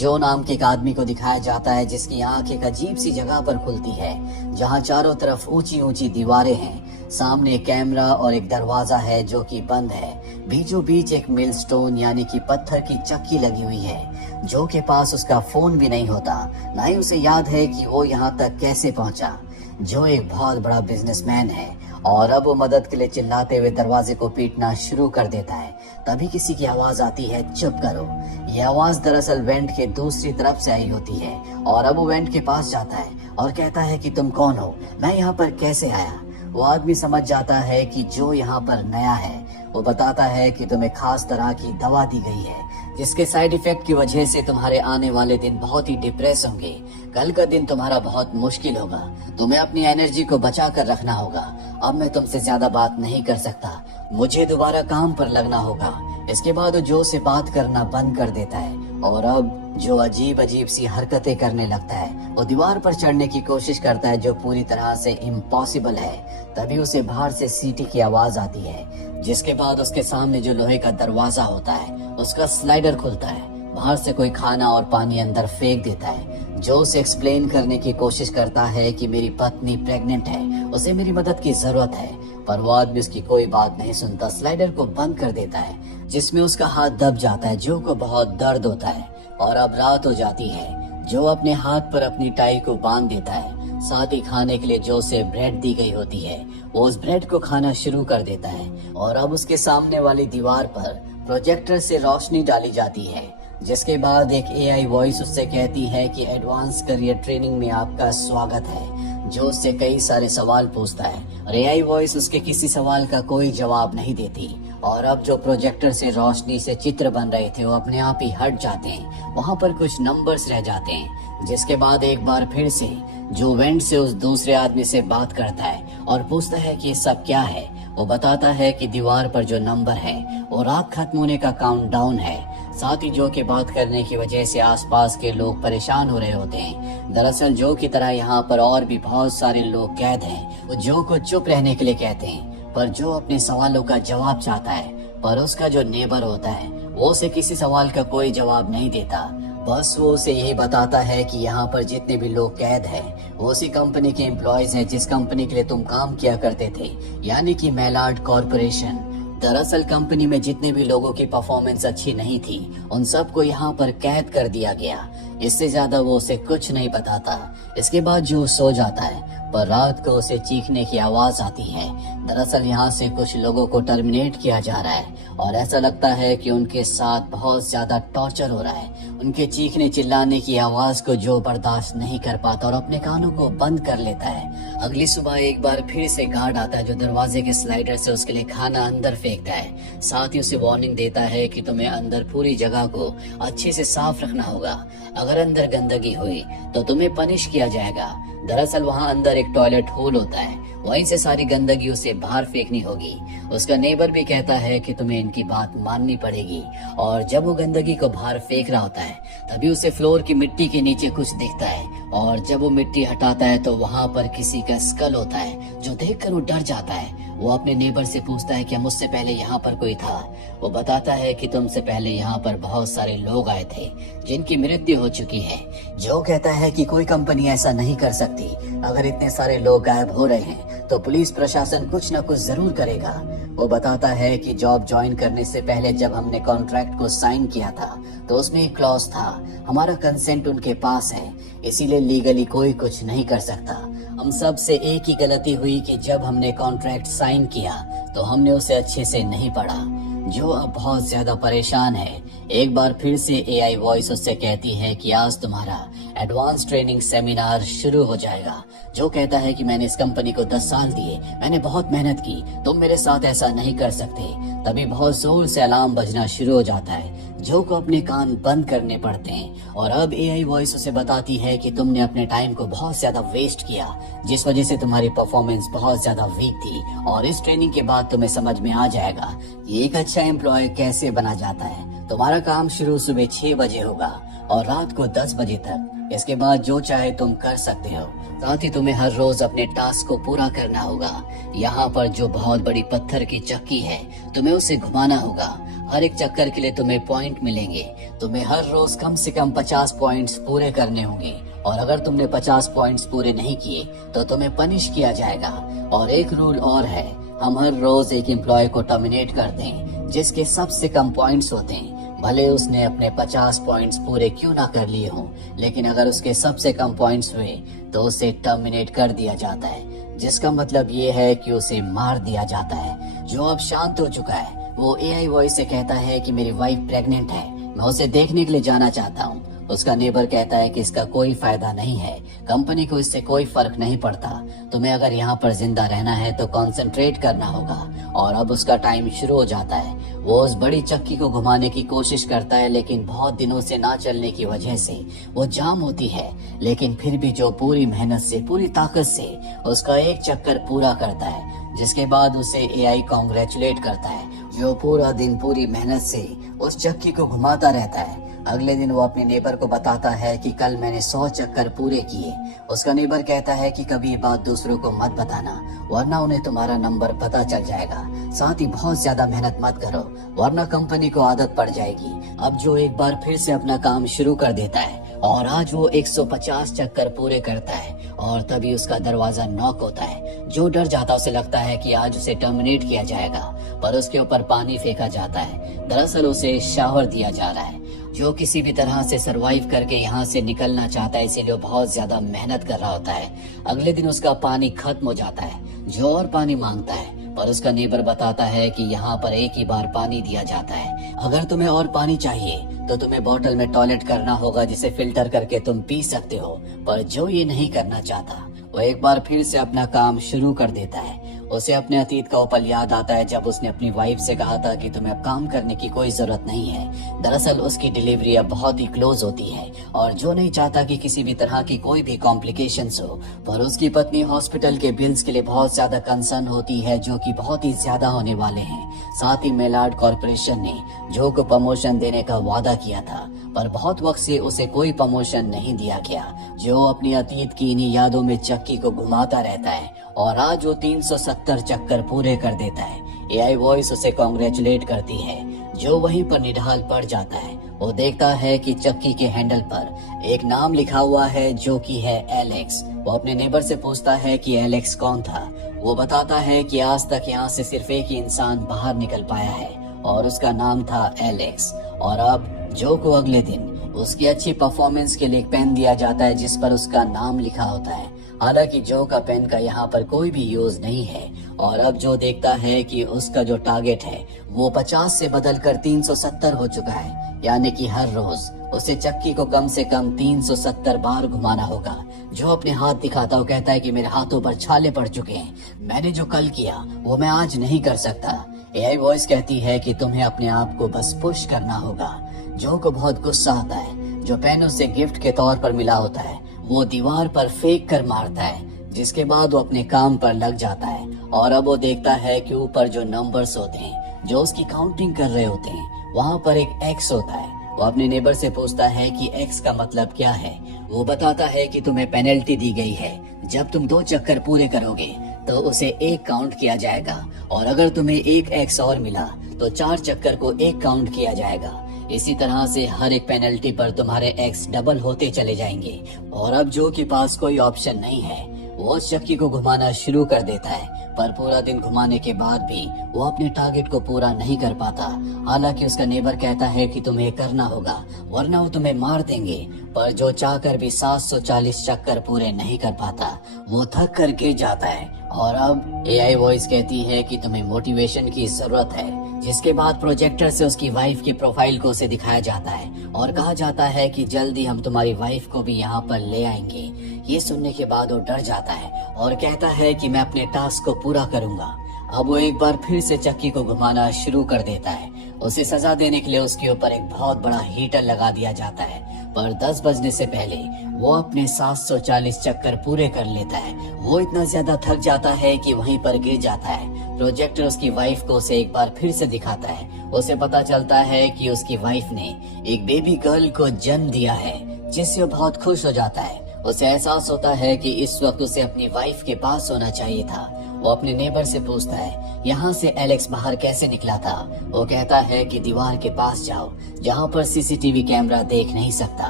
जो नाम के एक आदमी को दिखाया जाता है जिसकी आंख एक अजीब सी जगह पर खुलती है जहां चारों तरफ ऊंची ऊंची दीवारें हैं। सामने एक कैमरा और एक दरवाजा है जो कि बंद है। बीचों बीच एक मिलस्टोन यानी कि पत्थर की चक्की लगी हुई है। जो के पास उसका फोन भी नहीं होता, ना ही उसे याद है कि वो यहाँ तक कैसे पहुंचा। जो एक बहुत बड़ा बिजनेसमैन है और अब वो मदद के लिए चिल्लाते हुए दरवाजे को पीटना शुरू कर देता है। तभी किसी की आवाज आती है, चुप करो। यह आवाज दरअसल वेंट के दूसरी तरफ से आई होती है और अब वो वेंट के पास जाता है और कहता है कि तुम कौन हो, मैं यहाँ पर कैसे आया। वो आदमी समझ जाता है कि जो यहाँ पर नया है। वो बताता है कि तुम्हें खास तरह की दवा दी गई है जिसके साइड इफेक्ट की वजह से तुम्हारे आने वाले दिन बहुत ही डिप्रेस होंगे। कल का दिन तुम्हारा बहुत मुश्किल होगा। तुम्हें अपनी एनर्जी को बचा कर रखना होगा। अब मैं तुमसे ज्यादा बात नहीं कर सकता, मुझे दोबारा काम पर लगना होगा। इसके बाद वो जो से बात करना बंद कर देता है और अब जो अजीब अजीब सी हरकतें करने लगता है। वो दीवार पर चढ़ने की कोशिश करता है जो पूरी तरह से इम्पॉसिबल है। तभी उसे बाहर से सीटी की आवाज आती है, जिसके बाद उसके सामने जो लोहे का दरवाजा होता है उसका स्लाइडर खुलता है। बाहर से कोई खाना और पानी अंदर फेंक देता है। जो उसे एक्सप्लेन करने की कोशिश करता है कि मेरी पत्नी प्रेग्नेंट है, उसे मेरी मदद की जरूरत है, पर वो आदमी उसकी कोई बात नहीं सुनता। स्लाइडर को बंद कर देता है जिसमें उसका हाथ दब जाता है। जो को बहुत दर्द होता है और अब रात हो जाती है। जो अपने हाथ पर अपनी टाई को बांध देता है। साथ ही खाने के लिए जो से ब्रेड दी गई होती है वो उस ब्रेड को खाना शुरू कर देता है और अब उसके सामने वाली दीवार पर प्रोजेक्टर से रोशनी डाली जाती है, जिसके बाद एक एआई वॉइस उससे कहती है कि एडवांस करियर ट्रेनिंग में आपका स्वागत है। जो उससे कई सारे सवाल पूछता है और एआई वॉइस उसके किसी सवाल का कोई जवाब नहीं देती। और अब जो प्रोजेक्टर से रोशनी से चित्र बन रहे थे वो अपने आप ही हट जाते हैं। वहाँ पर कुछ नंबर्स रह जाते हैं, जिसके बाद एक बार फिर से जो वेंट से उस दूसरे आदमी से बात करता है और पूछता है कि ये सब क्या है। वो बताता है कि दीवार पर जो नंबर है वो रात खत्म होने का काउंटडाउन है। साथ ही जो के बात करने की वजह से आसपास के लोग परेशान हो रहे होते हैं। दरअसल जो की तरह यहाँ पर और भी बहुत सारे लोग कैद हैं। वो जो को चुप रहने के लिए कहते हैं, पर जो अपने सवालों का जवाब चाहता है, पर उसका जो नेबर होता है वो उसे किसी सवाल का कोई जवाब नहीं देता। बस वो उसे यही बताता है कि यहाँ पर जितने भी लोग कैद हैं वो उसी कंपनी के एम्प्लॉयज हैं जिस कंपनी के लिए तुम काम किया करते थे, यानी कि मेलार्ड कॉर्पोरेशन। दरअसल कंपनी में जितने भी लोगों की परफॉर्मेंस अच्छी नहीं थी उन सबको यहाँ पर कैद कर दिया गया। इससे ज्यादा वो उसे कुछ नहीं बताता। इसके बाद जो सो जाता है, पर रात को उसे चीखने की आवाज आती है। दरअसल यहाँ से कुछ लोगों को टर्मिनेट किया जा रहा है और ऐसा लगता है कि उनके साथ बहुत ज्यादा टॉर्चर हो रहा है। उनके चीखने चिल्लाने की आवाज को जो बर्दाश्त नहीं कर पाता और अपने कानों को बंद कर लेता है। अगली सुबह एक बार फिर से गार्ड आता है जो दरवाजे के स्लाइडर से उसके लिए खाना अंदर फेंकता है। साथ ही उसे वार्निंग देता है कि तुम्हें अंदर पूरी जगह को अच्छे से साफ रखना होगा। अगर अंदर गंदगी हुई तो तुम्हें पनिश किया जाएगा। दरअसल वहाँ अंदर एक टॉयलेट होल होता है, वहीं से सारी गंदगी उसे बाहर फेंकनी होगी। उसका नेबर भी कहता है कि तुम्हें इनकी बात माननी पड़ेगी। और जब वो गंदगी को बाहर फेंक रहा होता है तभी उसे फ्लोर की मिट्टी के नीचे कुछ दिखता है और जब वो मिट्टी हटाता है तो वहाँ पर किसी का स्कल होता है, जो देखकर वो डर जाता है। वो अपने नेबर से पूछता है कि मुझसे पहले यहाँ पर कोई था। वो बताता है कि तुमसे पहले यहाँ पर बहुत सारे लोग आए थे जिनकी मृत्यु हो चुकी है। जो कहता है कि कोई कंपनी ऐसा नहीं कर सकती। अगर इतने सारे लोग गायब हो रहे हैं तो पुलिस प्रशासन कुछ न कुछ जरूर करेगा। वो बताता है कि जॉब ज्वाइन करने से पहले जब हमने कॉन्ट्रैक्ट को साइन किया था तो उसमें एक क्लॉज था, हमारा कंसेंट उनके पास है, इसीलिए लीगली कोई कुछ नहीं कर सकता। हम सब से एक ही गलती हुई कि जब हमने कॉन्ट्रैक्ट साइन किया तो हमने उसे अच्छे से नहीं पढ़ा। जो अब बहुत ज्यादा परेशान है। एक बार फिर से एआई वॉइस उससे कहती है कि आज तुम्हारा एडवांस ट्रेनिंग सेमिनार शुरू हो जाएगा। जो कहता है कि मैंने इस कंपनी को 10 साल दिए, मैंने बहुत मेहनत की, तुम मेरे साथ ऐसा नहीं कर सकते। तभी बहुत जोर से अलार्म बजना शुरू हो जाता है। जो को अपने कान बंद करने पड़ते हैं और अब एआई वॉइस उसे बताती है कि तुमने अपने टाइम को बहुत ज्यादा वेस्ट किया, जिस वजह से तुम्हारी परफॉर्मेंस बहुत ज्यादा वीक थी। और इस ट्रेनिंग के बाद तुम्हें समझ में आ जाएगा कि एक अच्छा एम्प्लॉय कैसे बना जाता है। तुम्हारा काम शुरू सुबह 6 बजे होगा और रात को 10 बजे तक। इसके बाद जो चाहे तुम कर सकते हो। साथ ही तुम्हें हर रोज अपने टास्क को पूरा करना होगा। यहाँ पर जो बहुत बड़ी पत्थर की चक्की है तुम्हें उसे घुमाना होगा। हर एक चक्कर के लिए तुम्हें पॉइंट मिलेंगे। तुम्हें हर रोज कम से कम 50 पॉइंट्स पूरे करने होंगे और अगर तुमने 50 पॉइंट्स पूरे नहीं किए तो तुम्हें पनिश किया जाएगा। और एक रूल और है, हम हर रोज एक एम्प्लॉय को टर्मिनेट करते हैं जिसके सबसे कम पॉइंट्स होते हैं। भले उसने अपने 50 पॉइंट्स पूरे क्यों ना कर लिए हों, लेकिन अगर उसके सबसे कम पॉइंट्स हुए तो उसे टर्मिनेट कर दिया जाता है, जिसका मतलब ये है कि उसे मार दिया जाता है। जो अब शांत हो चुका है वो एआई वॉइस से कहता है कि मेरी वाइफ प्रेग्नेंट है, मैं उसे देखने के लिए जाना चाहता हूँ। उसका नेबर कहता है कि इसका कोई फायदा नहीं है, कंपनी को इससे कोई फर्क नहीं पड़ता, तुम्हें अगर यहाँ पर जिंदा रहना है तो कंसंट्रेट करना होगा। और अब उसका टाइम शुरू हो जाता है। वो उस बड़ी चक्की को घुमाने की कोशिश करता है, लेकिन बहुत दिनों से ना चलने की वजह से वो जाम होती है। लेकिन फिर भी जो पूरी मेहनत से, पूरी ताकत से उसका एक चक्कर पूरा करता है, जिसके बाद उसे एआई कांग्रेचुलेट करता है, जो पूरा दिन पूरी मेहनत से उस चक्की को घुमाता रहता है। अगले दिन वो अपने नेबर को बताता है कि कल मैंने 100 चक्कर पूरे किए। उसका नेबर कहता है कि कभी ये बात दूसरों को मत बताना, वरना उन्हें तुम्हारा नंबर पता चल जाएगा। साथ ही बहुत ज्यादा मेहनत मत करो, वरना कंपनी को आदत पड़ जाएगी। अब जो एक बार फिर से अपना काम शुरू कर देता है और आज वो 150 चक्कर पूरे करता है और तभी उसका दरवाजा नॉक होता है। जो डर जाता, उसे लगता है कि आज उसे टर्मिनेट किया जाएगा, पर उसके ऊपर पानी फेंका जाता है। दरअसल उसे शावर दिया जा रहा है। जो किसी भी तरह से सरवाइव करके यहाँ से निकलना चाहता है, इसीलिए बहुत ज्यादा मेहनत कर रहा होता है। अगले दिन उसका पानी खत्म हो जाता है। जो और पानी मांगता है, पर उसका नेबर बताता है कि यहाँ पर एक ही बार पानी दिया जाता है। अगर तुम्हें और पानी चाहिए तो तुम्हें बोतल में टॉयलेट करना होगा, जिसे फिल्टर करके तुम पी सकते हो। पर जो ये नहीं करना चाहता वो एक बार फिर से अपना काम शुरू कर देता है। उसे अपने अतीत का वो पल याद आता है जब उसने अपनी वाइफ से कहा था कि तुम्हें अब काम करने की कोई जरूरत नहीं है। दरअसल उसकी डिलीवरी अब बहुत ही क्लोज होती है और जो नहीं चाहता कि किसी भी तरह की कोई भी कॉम्प्लिकेशंस हो। पर उसकी पत्नी हॉस्पिटल के बिल्स के लिए बहुत ज्यादा कंसर्न होती है, जो कि बहुत ही ज्यादा होने वाले हैं। साथ ही मेलार्ड कॉर्पोरेशन ने जो को प्रमोशन देने का वादा किया था, पर बहुत वक्त से उसे कोई प्रमोशन नहीं दिया गया। जो अपनी अतीत की इन्हीं यादों में चक्की को घुमाता रहता है और आज वो 370 चक्कर पूरे कर देता है। एआई वॉइस उसे कांग्रेचुलेट करती है। जो वहीं पर निढाल पड़ जाता है। वो देखता है कि चक्की के हैंडल पर एक नाम लिखा हुआ है, जो कि है एलेक्स। वो अपने नेबर से पूछता है कि एलेक्स कौन था। वो बताता है कि आज तक यहाँ से सिर्फ एक ही इंसान बाहर निकल पाया है और उसका नाम था एलेक्स। और अब जो को अगले दिन उसकी अच्छी परफॉर्मेंस के लिए एक पेन दिया जाता है, जिस पर उसका नाम लिखा होता है। हालांकि जो का पेन का यहाँ पर कोई भी यूज नहीं है। और अब जो देखता है कि उसका जो टारगेट है वो 50 से बदलकर 370 हो चुका है, यानी कि हर रोज उसे चक्की को कम से कम 370 बार घुमाना होगा। जो अपने हाथ दिखाता वो कहता है कि मेरे हाथों पर छाले पड़ चुके हैं, मैंने जो कल किया वो मैं आज नहीं कर सकता। एआई वॉइस कहती है कि तुम्हें अपने आप को बस पुश करना होगा। जो को बहुत गुस्सा आता है। जो पेन उसे गिफ्ट के तौर पर मिला होता है वो दीवार पर फेंक कर मारता है, जिसके बाद वो अपने काम पर लग जाता है। और अब वो देखता है कि ऊपर जो नंबर्स होते हैं, जो उसकी काउंटिंग कर रहे होते हैं, वहाँ पर एक एक्स होता है। वो अपने नेबर से पूछता है कि एक्स का मतलब क्या है। वो बताता है कि तुम्हें पेनल्टी दी गई है, जब तुम 2 चक्कर पूरे करोगे तो उसे 1 काउंट किया जाएगा, और अगर तुम्हें 1 एक्स और मिला तो 4 चक्कर को 1 काउंट किया जाएगा। इसी तरह से हर एक पेनल्टी पर तुम्हारे एक्स डबल होते चले जाएंगे। और अब जो के पास कोई ऑप्शन नहीं है, वो उस चक्की को घुमाना शुरू कर देता है, पर पूरा दिन घुमाने के बाद भी वो अपने टारगेट को पूरा नहीं कर पाता। हालांकि उसका नेबर कहता है कि तुम्हें करना होगा, वरना वो तुम्हें मार देंगे। पर जो चाहकर भी 740 चक्कर पूरे नहीं कर पाता, वो थक कर गिर जाता है। और अब एआई वॉइस कहती है कि तुम्हें मोटिवेशन की जरूरत है, जिसके बाद प्रोजेक्टर से उसकी वाइफ की प्रोफाइल को उसे दिखाया जाता है और कहा जाता है कि जल्दी हम तुम्हारी वाइफ को भी यहाँ पर ले आएंगे। ये सुनने के बाद वो डर जाता है और कहता है कि मैं अपने टास्क को पूरा करूंगा। अब वो एक बार फिर से चक्की को घुमाना शुरू कर देता है। उसे सजा देने के लिए उसके ऊपर एक बहुत बड़ा हीटर लगा दिया जाता है, पर 10 बजने से पहले वो अपने 740 चक्कर पूरे कर लेता है। वो इतना ज्यादा थक जाता है कि वहीं पर गिर जाता है। प्रोजेक्टर उसकी वाइफ को उसे एक बार फिर से दिखाता है। उसे पता चलता है कि उसकी वाइफ ने एक बेबी गर्ल को जन्म दिया है, जिससे वो बहुत खुश हो जाता है। उसे एहसास होता है कि इस वक्त उसे अपनी वाइफ के पास होना चाहिए था। वो अपने नेबर से पूछता है यहाँ से एलेक्स बाहर कैसे निकला था। वो कहता है कि दीवार के पास जाओ जहाँ पर सीसीटीवी कैमरा देख नहीं सकता।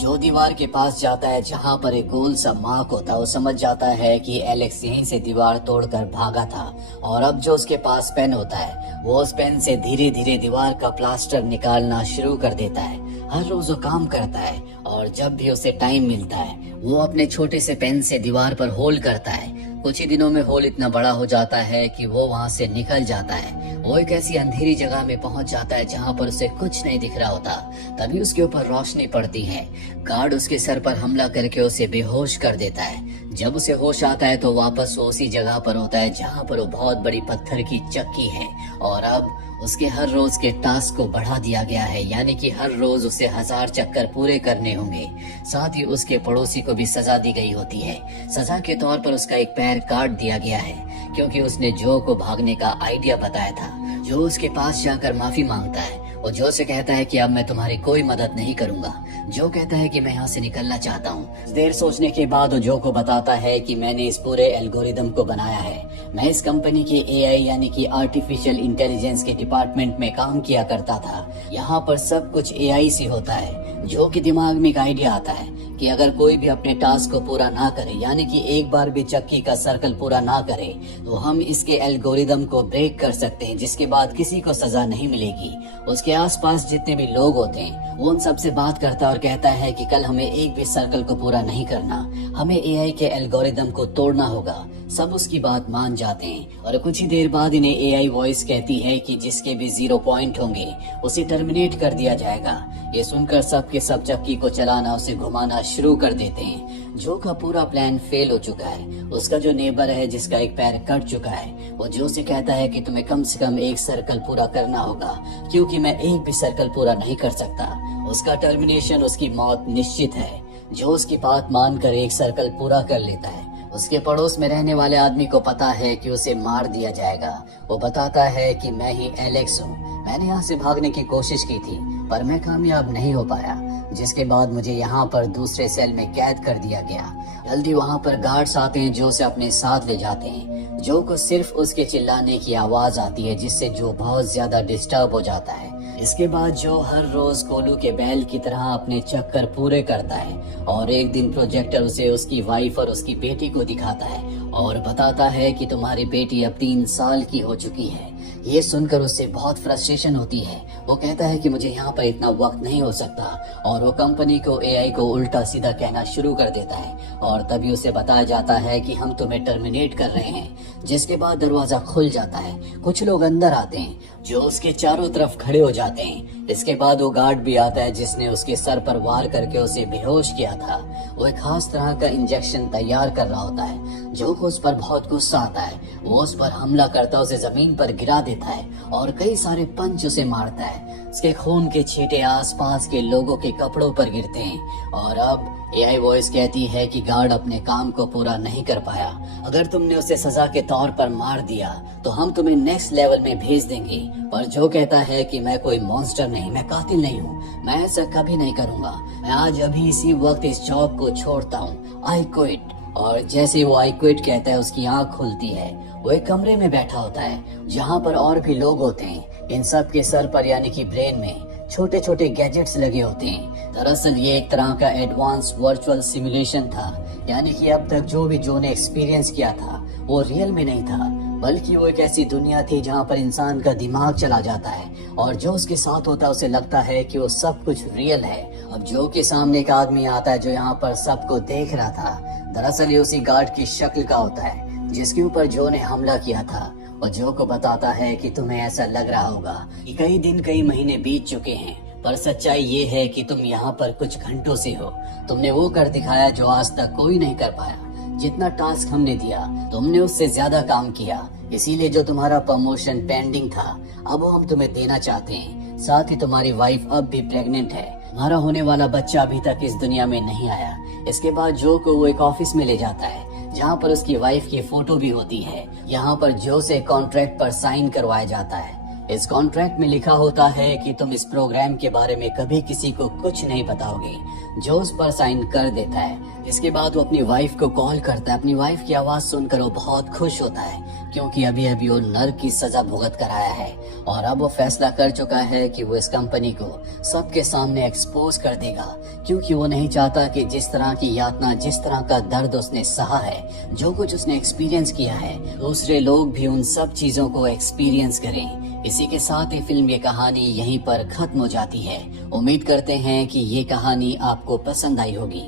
जो दीवार के पास जाता है जहाँ पर एक गोल सा मार्क होता है, वो समझ जाता है कि एलेक्स यहीं से दीवार तोड़कर भागा था। और अब जो उसके पास पेन होता है वो उस पेन से धीरे धीरे दीवार का प्लास्टर निकालना शुरू कर देता है। हर रोज वो काम करता है और जब भी उसे टाइम मिलता है वो अपने छोटे से पेन से दीवार पर होल करता है। कुछ ही दिनों में होल इतना बड़ा हो जाता है कि वो वहाँ से निकल जाता है। वो एक ऐसी अंधेरी जगह में पहुंच जाता है जहाँ पर उसे कुछ नहीं दिख रहा होता। तभी उसके ऊपर रोशनी पड़ती है। गार्ड उसके सर पर हमला करके उसे बेहोश कर देता है। जब उसे होश आता है तो वापस वो उसी जगह पर होता है जहाँ पर वो बहुत बड़ी पत्थर की चक्की है। और अब उसके हर रोज के टास्क को बढ़ा दिया गया है, यानी कि हर रोज उसे 1000 चक्कर पूरे करने होंगे। साथ ही उसके पड़ोसी को भी सजा दी गई होती है। सजा के तौर पर उसका एक पैर काट दिया गया है क्योंकि उसने जो को भागने का आइडिया बताया था। जो उसके पास जाकर माफी मांगता है। वो जो से कहता है कि अब मैं तुम्हारी कोई मदद नहीं करूंगा। जो कहता है कि मैं यहाँ से निकलना चाहता हूँ। देर सोचने के बाद वो जो को बताता है कि मैंने इस पूरे एल्गोरिदम को बनाया है। मैं इस कंपनी के एआई यानी कि आर्टिफिशियल इंटेलिजेंस के डिपार्टमेंट में काम किया करता था। यहाँ पर सब कुछ एआई से होता है। जो के दिमाग में एक आइडिया आता है कि अगर कोई भी अपने टास्क को पूरा ना करे, यानी कि एक बार भी चक्की का सर्कल पूरा ना करे, तो हम इसके एल्गोरिदम को ब्रेक कर सकते हैं, जिसके बाद किसी को सजा नहीं मिलेगी। उसके आसपास जितने भी लोग होते हैं वो उन सबसे बात करता है और कहता है कि कल हमें एक भी सर्कल को पूरा नहीं करना, हमें एआई के एल्गोरिदम को तोड़ना होगा। सब उसकी बात मान जाते हैं और कुछ ही देर बाद इन्हें एआई वॉइस कहती है कि जिसके भी 0 पॉइंट होंगे उसे टर्मिनेट कर दिया जाएगा। ये सुनकर सब के सब चक्की को चलाना, उसे घुमाना शुरू कर देते हैं। जो का पूरा प्लान फेल हो चुका है। उसका जो नेबर है जिसका एक पैर कट चुका है, वो जो से कहता है कि तुम्हें कम से कम एक सर्कल पूरा करना होगा क्योंकि मैं एक भी सर्कल पूरा नहीं कर सकता। उसका टर्मिनेशन, उसकी मौत निश्चित है। जो उसकी बात मानकर एक सर्कल पूरा कर लेता है। उसके पड़ोस में रहने वाले आदमी को पता है कि उसे मार दिया जाएगा। वो बताता है कि मैं ही एलेक्स हूँ। मैंने यहाँ से भागने की कोशिश की थी पर मैं कामयाब नहीं हो पाया, जिसके बाद मुझे यहाँ पर दूसरे सेल में कैद कर दिया गया। जल्दी वहाँ पर गार्ड्स आते हैं जो उसे अपने साथ ले जाते हैं। जो को सिर्फ उसके चिल्लाने की आवाज आती है जिससे जो बहुत ज्यादा डिस्टर्ब हो जाता है। इसके बाद जो हर रोज कोलू के बैल की तरह अपने चक्कर पूरे करता है और एक दिन प्रोजेक्टर उसे उसकी वाइफ और उसकी बेटी को दिखाता है और बताता है कि तुम्हारी बेटी अब 3 साल की हो चुकी है। ये सुनकर उससे बहुत फ्रस्ट्रेशन होती है। वो कहता है कि मुझे यहाँ पर इतना वक्त नहीं हो सकता और वो कंपनी को एआई को उल्टा सीधा कहना शुरू कर देता है और तभी उसे बताया जाता है कि हम तुम्हें टर्मिनेट कर रहे हैं। जिसके बाद दरवाजा खुल जाता है। कुछ लोग अंदर आते हैं जो उसके चारों तरफ खड़े हो जाते हैं। इसके बाद वो गार्ड भी आता है जिसने उसके सर पर वार करके उसे बेहोश किया था। वो एक खास तरह का इंजेक्शन तैयार कर रहा होता है। जो को उस पर बहुत गुस्सा आता है। वो उस पर हमला करता है, उसे जमीन पर गिरा देता है और कई सारे पंच उसे मारता है। उसके खून के छींटे आसपास के लोगों के कपड़ों पर गिरते हैं और अब एआई वॉइस कहती है कि गार्ड अपने काम को पूरा नहीं कर पाया। अगर तुमने उसे सजा के तौर पर मार दिया तो हम तुम्हें नेक्स्ट लेवल में भेज देंगे। पर जो कहता है कि मैं कोई मॉन्स्टर नहीं, मैं कातिल नहीं हूँ, मैं ऐसा कभी नहीं करूँगा। मैं आज अभी इसी वक्त इस जॉब को छोड़ता हूँ। I quit. और जैसे वो आई क्विट कहता है उसकी आंख खुलती है। वो एक कमरे में बैठा होता है जहाँ पर और भी लोग होते हैं। इन सब के सर पर यानी कि ब्रेन में छोटे छोटे गैजेट्स लगे होते हैं। दरअसल ये एक तरह का एडवांस वर्चुअल सिमुलेशन था, यानी कि अब तक जो भी जो ने एक्सपीरियंस किया था वो रियल में नहीं था, बल्कि वो एक ऐसी दुनिया थी जहाँ पर इंसान का दिमाग चला जाता है और जो उसके साथ होता है उसे लगता है कि वो सब कुछ रियल है। अब जो के सामने एक आदमी आता है जो यहाँ पर सबको देख रहा था। दरअसल ये उसी गार्ड की शक्ल का होता है जिसके ऊपर जो ने हमला किया था। और जो को बताता है कि तुम्हें ऐसा लग रहा होगा कि कई दिन कई महीने बीत चुके हैं, पर सच्चाई ये है कि तुम यहाँ पर कुछ घंटों से हो। तुमने वो कर दिखाया जो आज तक कोई नहीं कर पाया। जितना टास्क हमने दिया तुमने उससे ज्यादा काम किया, इसीलिए जो तुम्हारा प्रमोशन पेंडिंग था अब वो हम तुम्हें देना चाहते हैं। साथ ही तुम्हारी वाइफ अब भी प्रेग्नेंट है। तुम्हारा होने वाला बच्चा अभी तक इस दुनिया में नहीं आया। इसके बाद जो को वो एक ऑफिस में ले जाता है जहाँ पर उसकी वाइफ की फोटो भी होती है। यहाँ पर जो से कॉन्ट्रैक्ट पर साइन करवाया जाता है। इस कॉन्ट्रैक्ट में लिखा होता है कि तुम इस प्रोग्राम के बारे में कभी किसी को कुछ नहीं बताओगे। जो उस पर साइन कर देता है। इसके बाद वो अपनी वाइफ को कॉल करता है। अपनी वाइफ की आवाज सुनकर वो बहुत खुश होता है, क्योंकि अभी अभी वो नर्क की सजा भुगत कर आया है और अब वो फैसला कर चुका है कि वो इस कंपनी को सबके सामने एक्सपोज कर देगा, क्योंकि वो नहीं चाहता कि जिस तरह की यातना, जिस तरह का दर्द उसने सहा है, जो कुछ उसने एक्सपीरियंस किया है, दूसरे लोग भी उन सब चीजों को एक्सपीरियंस करें। इसी के साथ ही फिल्म की कहानी यहीं पर खत्म हो जाती है। उम्मीद करते हैं कि ये कहानी आपको पसंद आई होगी।